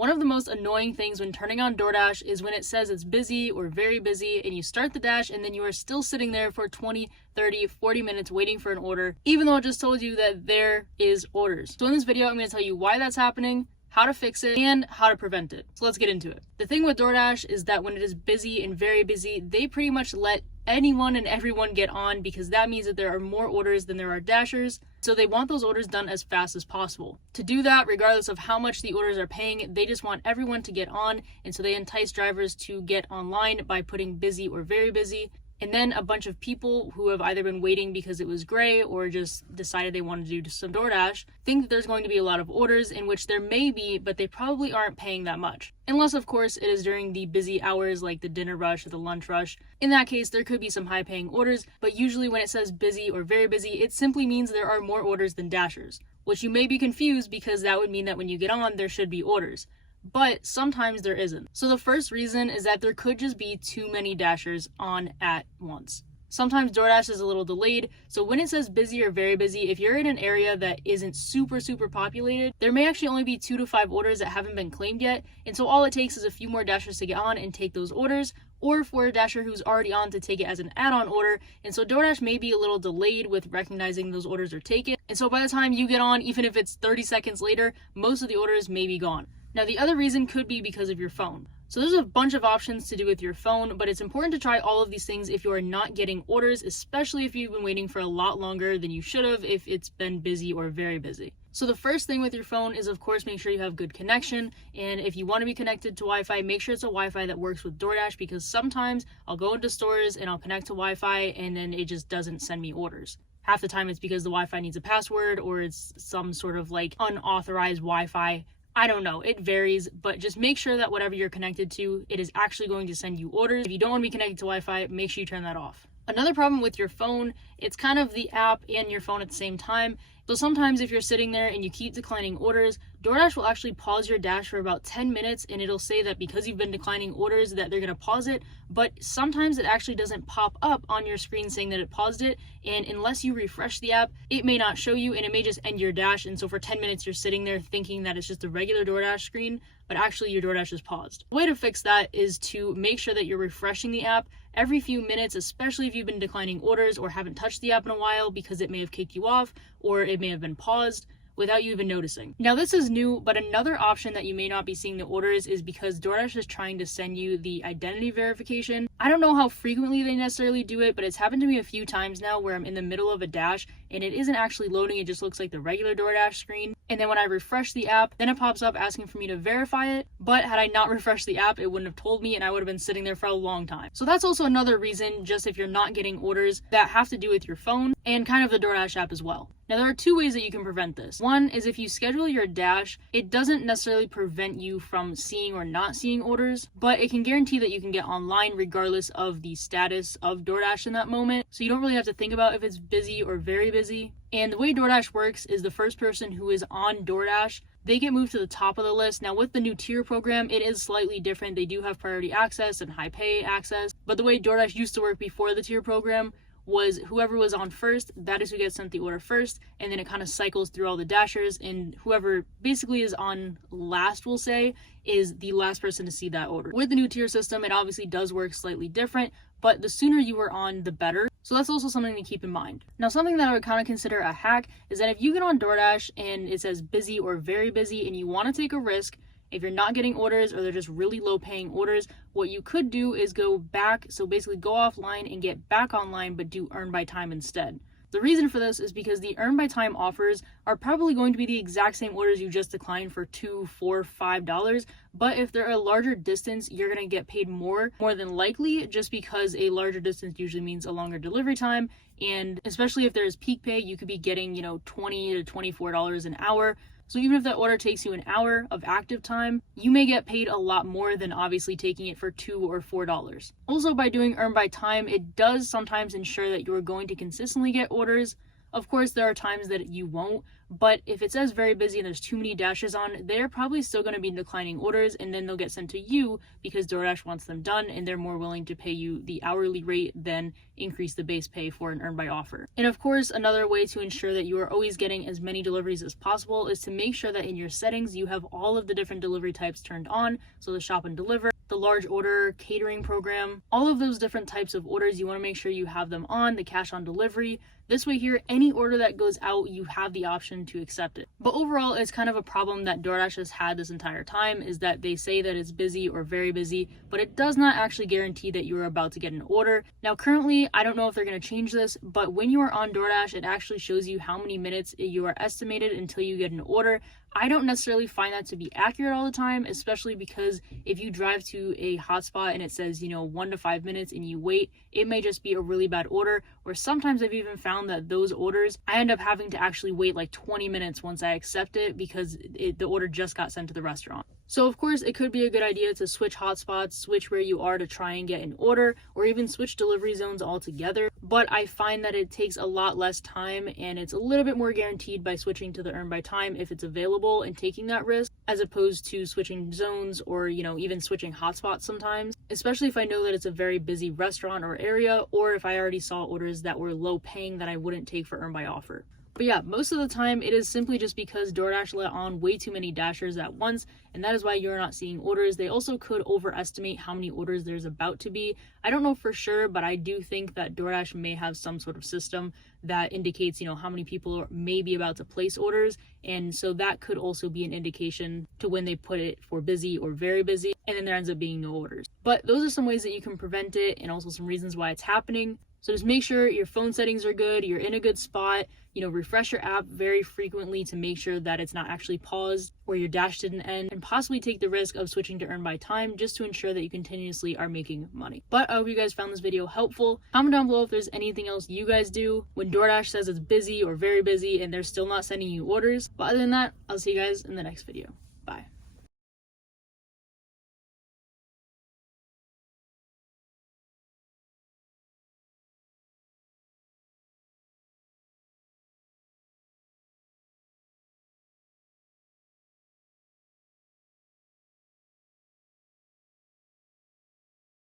One of the most annoying things when turning on Doordash is when it says it's busy or very busy and you start the dash and then you are still sitting there for 20, 30, 40 minutes waiting for an order, even though it just told you that there is orders. So in this video, I'm going to tell you why that's happening, how to fix it, and how to prevent it. So let's get into it. The thing with Doordash is that when it is busy and very busy, they pretty much let anyone and everyone get on because that means that there are more orders than there are dashers. So they want those orders done as fast as possible. To do that, regardless of how much the orders are paying, they just want everyone to get on, and so they entice drivers to get online by putting busy or very busy. And then a bunch of people who have either been waiting because it was gray or just decided they wanted to do some Doordash think that there's going to be a lot of orders, in which there may be, but they probably aren't paying that much. Unless, of course, it is during the busy hours like the dinner rush or the lunch rush. In that case, there could be some high-paying orders, but usually when it says busy or very busy, it simply means there are more orders than dashers, which you may be confused because that would mean that when you get on, there should be orders. But sometimes there isn't. So the first reason is that there could just be too many dashers on at once. Sometimes Doordash is a little delayed, so when it says busy or very busy, if you're in an area that isn't super populated, there may actually only be 2 to 5 orders that haven't been claimed yet, and so all it takes is a few more dashers to get on and take those orders, or for a dasher who's already on to take it as an add-on order, and so Doordash may be a little delayed with recognizing those orders are taken, and so by the time you get on, even if it's 30 seconds later, most of the orders may be gone. Now, the other reason could be because of your phone. So there's a bunch of options to do with your phone, but it's important to try all of these things if you are not getting orders, especially if you've been waiting for a lot longer than you should have if it's been busy or very busy. So the first thing with your phone is, of course, make sure you have good connection, and if you want to be connected to Wi-Fi, make sure it's a Wi-Fi that works with Doordash, because sometimes I'll go into stores and I'll connect to Wi-Fi and then it just doesn't send me orders. Half the time it's because the Wi-Fi needs a password or it's some sort of like unauthorized Wi-Fi. I don't know, it varies, but just make sure that whatever you're connected to, it is actually going to send you orders. If you don't want to be connected to Wi-Fi, make sure you turn that off. Another problem with your phone, it's kind of the app and your phone at the same time. So sometimes if you're sitting there and you keep declining orders, Doordash will actually pause your dash for about 10 minutes and it'll say that because you've been declining orders that they're going to pause it, but sometimes it actually doesn't pop up on your screen saying that it paused it, and unless you refresh the app, it may not show you and it may just end your dash, and so for 10 minutes you're sitting there thinking that it's just a regular Doordash screen, but actually your Doordash is paused. The way to fix that is to make sure that you're refreshing the app every few minutes, especially if you've been declining orders or haven't touched the app in a while, because it may have kicked you off or it may have been paused without you even noticing. Now this is new, but another option that you may not be seeing the orders is because Doordash is trying to send you the identity verification. I don't know how frequently they necessarily do it, but it's happened to me a few times now where I'm in the middle of a dash and it isn't actually loading, it just looks like the regular Doordash screen. And then when I refresh the app, then it pops up asking for me to verify it, but had I not refreshed the app, it wouldn't have told me and I would have been sitting there for a long time. So that's also another reason, just if you're not getting orders that have to do with your phone and kind of the Doordash app as well. Now there are 2 ways that you can prevent this. One is if you schedule your dash, it doesn't necessarily prevent you from seeing or not seeing orders, but it can guarantee that you can get online regardless of the status of Doordash in that moment. So you don't really have to think about if it's busy or very busy. And the way Doordash works is the first person who is on Doordash, they get moved to the top of the list. Now with the new tier program, it is slightly different. They do have priority access and high pay access, but the way Doordash used to work before the tier program was whoever was on first, that is who gets sent the order first, and then it kind of cycles through all the dashers, and whoever basically is on last, we'll say, is the last person to see that order. With the new tier system, it obviously does work slightly different, but the sooner you are on, the better. So that's also something to keep in mind. Now, something that I would kind of consider a hack is that if you get on Doordash and it says busy or very busy and you want to take a risk, if you're not getting orders or they're just really low paying orders, what you could do is go back, so basically go offline and get back online, but do earn by time instead. The reason for this is because the earn by time offers are probably going to be the exact same orders you just declined for $2, $4, $5, but if they're a larger distance, you're going to get paid more than likely, just because a larger distance usually means a longer delivery time, and especially if there's peak pay, you could be getting, $20 to $24 an hour. So even if that order takes you an hour of active time, you may get paid a lot more than obviously taking it for $2 or $4. Also, by doing earn by time, it does sometimes ensure that you're going to consistently get orders. Of course, there are times that you won't, But if it says very busy and there's too many dashes on, they're probably still going to be declining orders, and then they'll get sent to you because DoorDash wants them done and they're more willing to pay you the hourly rate than increase the base pay for an earn by offer. And of course, another way to ensure that you are always getting as many deliveries as possible is to make sure that in your settings you have all of the different delivery types turned on. So the shop and deliver, the large order, catering program, all of those different types of orders, you want to make sure you have them on, the cash on delivery. This way here, any order that goes out, you have the option to accept it. But overall, it's kind of a problem that DoorDash has had this entire time, is that they say that it's busy or very busy, but it does not actually guarantee that you're about to get an order. Now, currently, I don't know if they're going to change this, but when you are on DoorDash, it actually shows you how many minutes you are estimated until you get an order. I don't necessarily find that to be accurate all the time, especially because if you drive to a hotspot and it says, 1 to 5 minutes and you wait, it may just be a really bad order. Or sometimes I've even found that those orders, I end up having to actually wait like 20 minutes once I accept it because the order just got sent to the restaurant. So of course, it could be a good idea to switch hotspots, switch where you are to try and get an order, or even switch delivery zones altogether. But I find that it takes a lot less time and it's a little bit more guaranteed by switching to the earn by time if it's available and taking that risk, as opposed to switching zones or, even switching hotspots sometimes, especially if I know that it's a very busy restaurant or area, or if I already saw orders that were low paying that I wouldn't take for earn by offer. But yeah, most of the time it is simply just because DoorDash let on way too many dashers at once, and that is why you're not seeing orders. They also could overestimate how many orders there's about to be. I don't know for sure, but I do think that DoorDash may have some sort of system that indicates, how many people may be about to place orders, and so that could also be an indication to when they put it for busy or very busy, and then there ends up being no orders. But those are some ways that you can prevent it, and also some reasons why it's happening. So just make sure your phone settings are good, you're in a good spot, refresh your app very frequently to make sure that it's not actually paused or your dash didn't end, and possibly take the risk of switching to earn by time just to ensure that you continuously are making money. But I hope you guys found this video helpful. Comment down below if there's anything else you guys do when DoorDash says it's busy or very busy and they're still not sending you orders. But other than that, I'll see you guys in the next video.